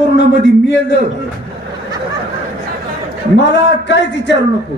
कोरोनामध्ये मेलं. मला काहीच विचारू नको.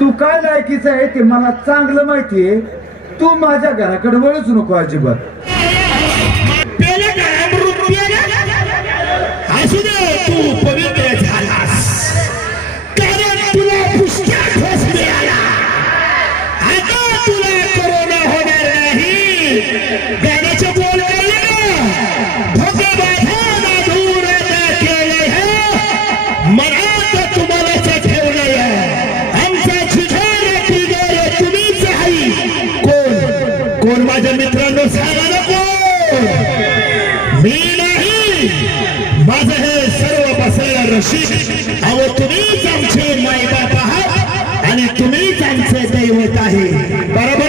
तू काय लायकीचं आहे ते मला चांगलं माहितीये. तू माझ्या घराकडे वळूच नको अजिबात. असू दे तू पवित्र झालास. कारण तुला मिळाला आता तुला कोरोना होणार नाही. रशीद अहो तुम्हीच आमचे मायबाप आहात आणि तुम्हीच आमचे दैवत आहे. बरोबर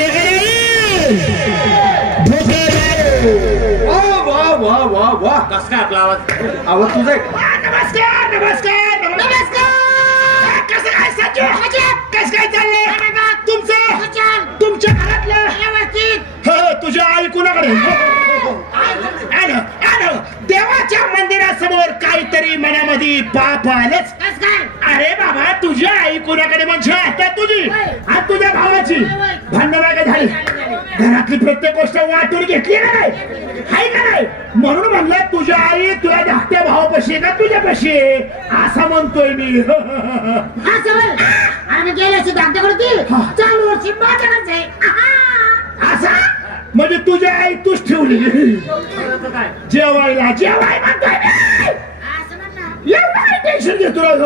आवाज? तुझा नमस्कार नमस्कार. नमस्कार! कसं काय सचिव कसं काय चाललंय? तुमचं? तुमच्या घरातलं? तुझ्या आई कुणाकडे आलं आलं देवाच्या काहीतरी मनामध्ये पाप आलंच. अरे बाबा तुझी आई कुणाकडे म्हणजे आता तुझी. आता तुझ्या भावाची. भांडणं काय झाली. घरातली प्रत्येक गोष्ट वाटून घेतली का नाही? हाय का नाही? म्हणून म्हणलं तुझ्या आई तुला धाकट्या भावापाशी आहे का तुझ्यापाशी आहे? असं म्हणतोय मी. आम्ही गेल्याची धाकटे करते चालू वर्षी आहे. असं? म्हणजे तुझ्या आई तूच ठेवली. जेवायला जेवाय म्हणतोय मी. टेन्शन घेतो राम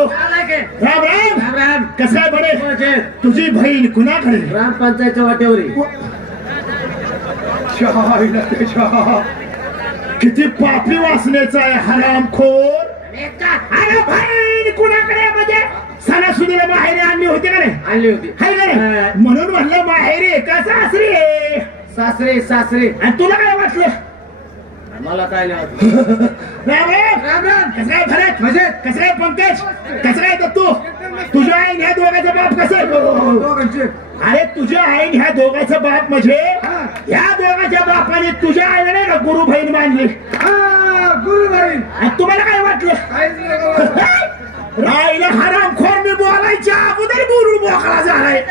राम. राम राम. कसं आहे कोणाचे? तुझी बहीण कुणाकडे? ग्रामपंचायतच्या वाटेवरी. शाळेला त्याच्या. किती पापी वासनेचा आहे हरामखोर अरे बहीण कुणाकडे म्हणजे? सणासुदीला माहेरी आणली होती का नाही? आणली होती. हाय का नाही. म्हणून म्हणलं माहेरी का सासरी सासरे सासरे. आणि तुला काय वाटलं? मला काय नाही भरत म्हणजे कसं काय पंकज दत्तू? तुझ्या आईन ह्या दोघांचा बाप कसं? दोघांचे अरे तुझ्या आईन ह्या दोघांचा बाप म्हणजे ह्या दोघांच्या बापाने तुझ्या आईला नाही का गुरु बहीण मानली? गुरुबाई आणि तुम्हाला काय वाटलं. राहिला हराम खोर मी बोलायच्या अगोदर बोलून मोकळा झालाय.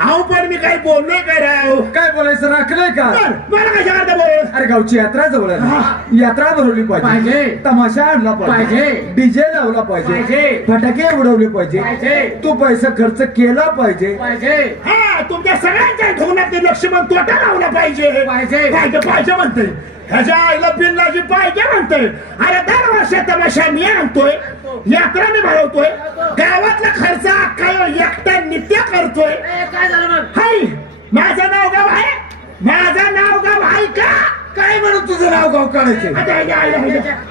अहो पण मी काही बोललोय काय राव काय बोलायचं राखलंय का? मला कशा अरे गावची यात्रा जवळ. यात्रा भरवली पाहिजे. तमाशा आणला पाहिजे. डीजे लावला पाहिजे. फटाके उडवले पाहिजे. तू पैसा खर्च केला पाहिजे. हा तुमच्या सगळ्यांच्या धोरणात लक्ष्मण तोटा लावला पाहिजे. पाहिजे. म्हणतोय. ह्याच्या आईला पाहिजे म्हणतोय. अरे दर वर्ष तमाशा मी आणतोय. यात्रा मी भरवतोय. गावातला खर्च अख्खा एकटा नित्य करतोय. काय झालं हाय माझं नाव गाव आहे. माझं नाव गाव आहे का? काय म्हणून तुझं नाव गाव काढायचे?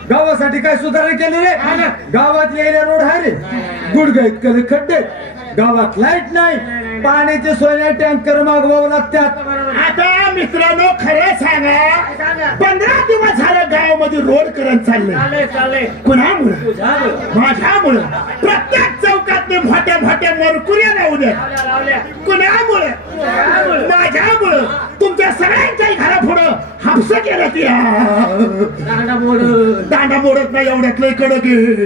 गावासाठी काय सुधारणा केली रे? हा ना. गावात यायला रोड आहे रे. गुडघाईत कधी खड्डे गावात लाइट नाही. पाण्याचे सोयने टँकर मागवावं लागतात. आता मित्रांनो खरं सांगा पंधरा दिवस झालं गावामध्ये रोड करत चाललंय चालले चालले कुणामुळं? तुझ्या दांडा मोडत नाही एवढ्यात लय कडक आहे.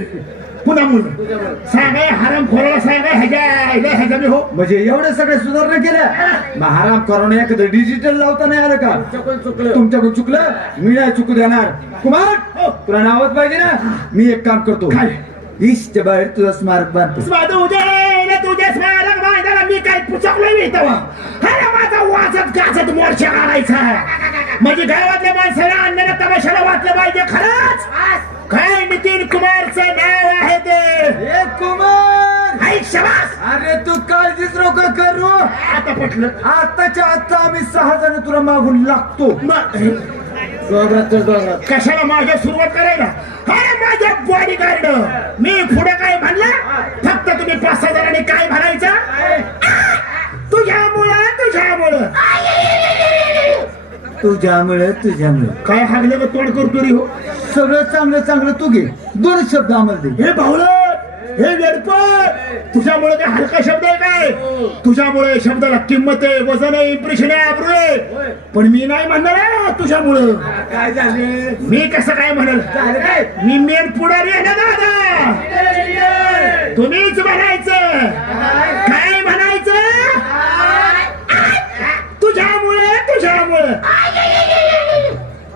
कुणामुळं तुझ्यामुळं सांगाय हराम खोराला सांगाय ह्याच्या ह्याच्या ह्याच्या मी हो. म्हणजे एवढे सगळे सुधारणा केल्या? महाराम करोना एखादं डिजिटल लावता नाही आलं का? चुकलं. तुमच्याकडून चुकलं? मी नाही चुकू देणार. कुमार तुला नावच पाहिजे ना? मी एक काम करतो? इष्ट बाहेर तुझा स्मारक बांधतो उद्या तुझ्या स्मारक बांधायला मी काय पुचकलोय मी तेव्हा? अरे माझा वाजत गाजत मोर्चा काढायचा. म्हणजे गावातल्या माणसाला अन्नाला तमाशाला वाटलं पाहिजे खरंच? नितीन कुमारचं नाव आहे ते ए कुमार! ऐक शबास! अरे तू काळजीच नको करू. आता पटलं. आताच्या आता आम्ही सहा जण तुला मागून लागतो. मग डोंगरात तर डोंगरात कशाला माझ्या सुरुवात करायला? अरे माझ्या बॉडी गार्ड मी पुढे काय म्हणलं? फक्त तुम्ही पाच सहा जणांनी काय म्हणायचं? तुझ्यामुळं तुझ्यामुळं. तुझ्यामुळे तुझ्यामुळे. काय हागले तोंड करतो रे हो सगळं चांगलं चांगलं तू घे. दोन शब्द आम्हाला दे. हे भावलं हे तुझ्यामुळे काय हलका शब्द आहे काय? तुझ्यामुळे शब्दाला किंमत आहे वजन आहे इम्प्रेशन आहे आबरू आहे. पण मी नाही म्हणणार तुझ्यामुळं. काय झाले? मी कसं काय म्हणल? मी मेन पुढारी आहे ना दादा. तुम्हीच म्हणायचं. काय? म्हणायचं? तुझ्यामुळे तुझ्यामुळे.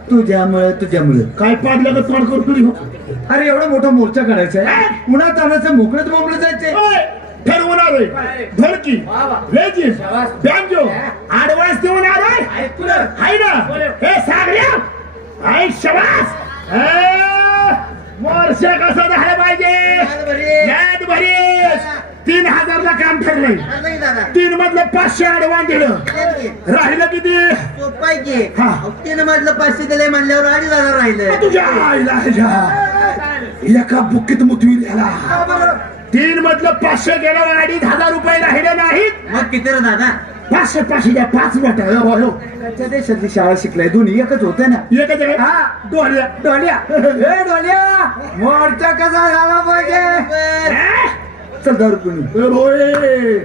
तुझ्यामुळे तुझ्यामुळे. काय पाडलं का तोंड करतो? अरे एवढा मोठा मोर्चा काढायचा आहे. उन्हात आणायचं मोकळत बोंबलं जायचे ओय, ठरवून आलोय. धडकी लेजिम बँजो आडवास देऊन आलोय. हाय ना. हे सागऱ्या. हाय शबास. ए, मोर्चा कसं तीन हजारला काम ठरलंय. तीन मधलं पाचशे अडवान दिलं. राहिलं किती. तीन मधलं पाचशे दिले म्हणल्यावर अडीच हजार राहिले. तुझ्या आईला. एका बुक्कीत मुतवी द्याला तीन मधलं पाचशे गेलं अडीच हजार रुपये राहिले नाहीत. मग किती रे दादा? पाचशे पाचशे द्या पाच हो. त्याच्या देशातली शाळा शिकलाय. दोन्ही एकच होते ना. एकच. हा. डोळ्या डोल्या. ए डोल्या. मोर्चा कसा झाला पाहिजे? ए भोये.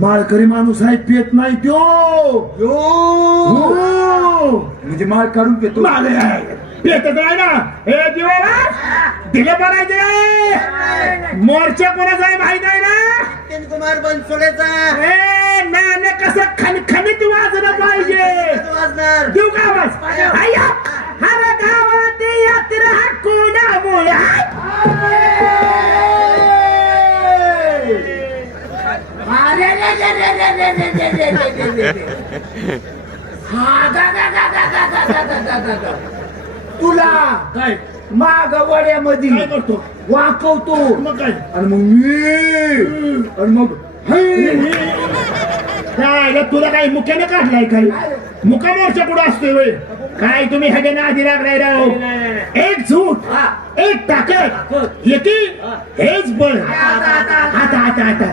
माळकरी माणूस आहे पेत नाही त्यो. हो. म्हणजे माळ काढून पेतो. पेतच नाही ना. हे दिवाला दिले बनायचे मोर्चा कोणाचा आहे माहीत आहे ना? नितीन कुमार बनसोडेचा. ए नाणे कसं खणखणीत वाजलं पाहिजे. वाजणार. देऊ का आवाज? आया हर गावात यात्रा कोणामुळे तुला काय? माग वड्यामध्ये काय करतो? वाकवतो. मग काय? आणि मग मी आणि मग हे. काय तुला काय मुख्याने काढलाय काय? मुका मोर्चा कुठं असतोय वय काय तुम्ही ह्याच्या आधी लागलाय राव? एक झूट एक ताकद. येते हेच बळ. आता आता आता.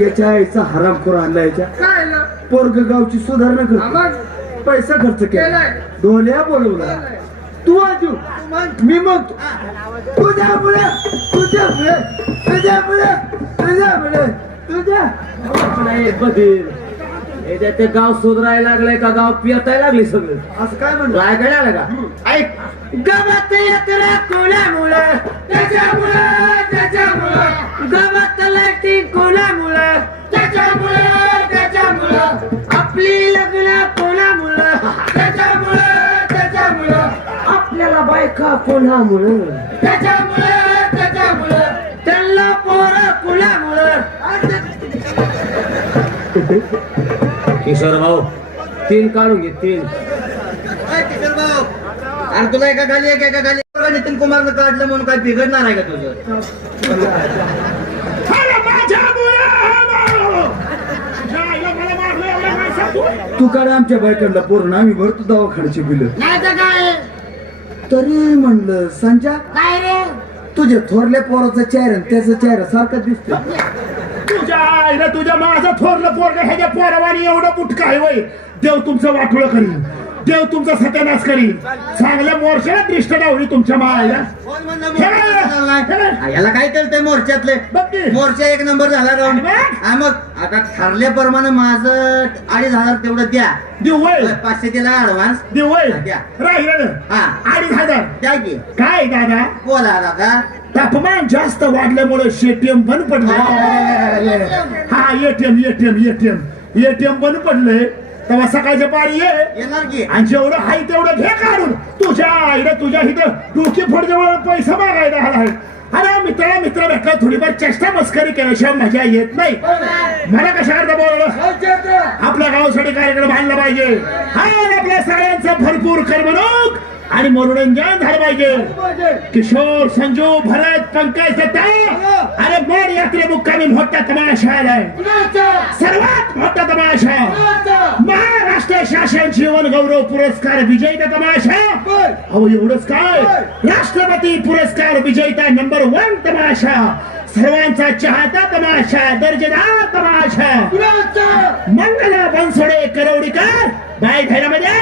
याच्या आईचा हरामखोर आणला याच्या. पोरग गावची सुधारणा करतो. पैसा खर्च केला. डोल्या बोलवला. तू आजू. मी मग तुझ्यामुळे तुझ्यामुळे तुझ्यामुळे तुझ्यामुळे. तुझ्या ते गाव सुधरायला लागलंय का? गाव पियतायला लागले सगळे. असं काय म्हणलं? काय काय आलं का? ऐक. गावात यात्रा कोणामुळं? त्याच्यामुळं त्याच्यामुळं. गावात लाईटिंग कोणामुळं? त्याच्यामुळं त्याच्यामुळं. आपली लग्न कोणामुळं? त्याच्यामुळं त्याच्यामुळं. आपल्याला बायका कोणामुळं? त्याच्यामुळं त्याच्यामुळं. त्यांना पोरं कुणामुळं? किशोर भाऊ तीन काढून घे तीन. किशोर भाऊ. अरे तुला एका खाली एक एका खाली नितीन कुमारनं काढलं म्हणून काय बिघडणार आहे का तुझं? तू काढ आमच्या बायकांना पूर्ण आम्ही भरतो दवाखान्याची बिल. काय? तरी म्हणलं संजा काय रे? तुझ्या थोरल्या पोराचा चेहरा त्याचा चेहरा सारखा दिसतो तुझ्या आईला तुझ्या माझं थोरलं पोरग ह्याच्या पोरावानी एवढं बुटका आहे वय. देव तुमचं वाटोळं करीन. देव तुमचा सत्यानाश करीन. चांगल्या मोर्चाला दृष्ट लावली तुमच्या मायला. याला काय केलं मोर्चातले. मोर्चा एक नंबर झाला राहून मग? हा मग आता ठरल्याप्रमाणे माझं अडीच हजार तेवढं द्या. देऊ वय. पाचशे दिला ऍडव्हान्स देऊ वय. द्या. राहिलं. हा. अडीच द्या की काय दादा? बोला दादा तापमान जास्त वाढल्यामुळे शेटीएम बंद पडलं. हा एटीएम एटीएम एटीएम एटीएम बंद पडलंय. तेव्हा सकाळच्या पारी ये. येणार की? आणि जेवढं आहे तेवढं घे काढून. तुझ्या आईला तुझ्या इथं डोकी फोडजवळ पैसा मागायला आलाय. अरे मित्रा मित्र भेटला थोडीफार चेष्टा मस्करी केल्याशिवाय मजा येत नाही. मला कशा करता बोलवलं? आपल्या गावासाठी कार्यक्रम आणला पाहिजे. हा आपल्या सगळ्यांचं भरपूर करमणूक. आणि मनोरंजन झालं पाहिजे. किशोर संजू भरत पंकज दत्ता अरे मोड यात्रे मुक्कामी मोठा तमाशा आलाय सर्वात मोठा तमाशा महाराष्ट्र शासन जीवन गौरव पुरस्कार विजेता तमाशा. अहो एवढंच काय? राष्ट्रपती पुरस्कार विजेता नंबर वन तमाशा. सर्वांचा चाहता तमाशा दर्जेदार तमाशा. मंगला बनसोडे करवडीकर बाय धैर्यामध्ये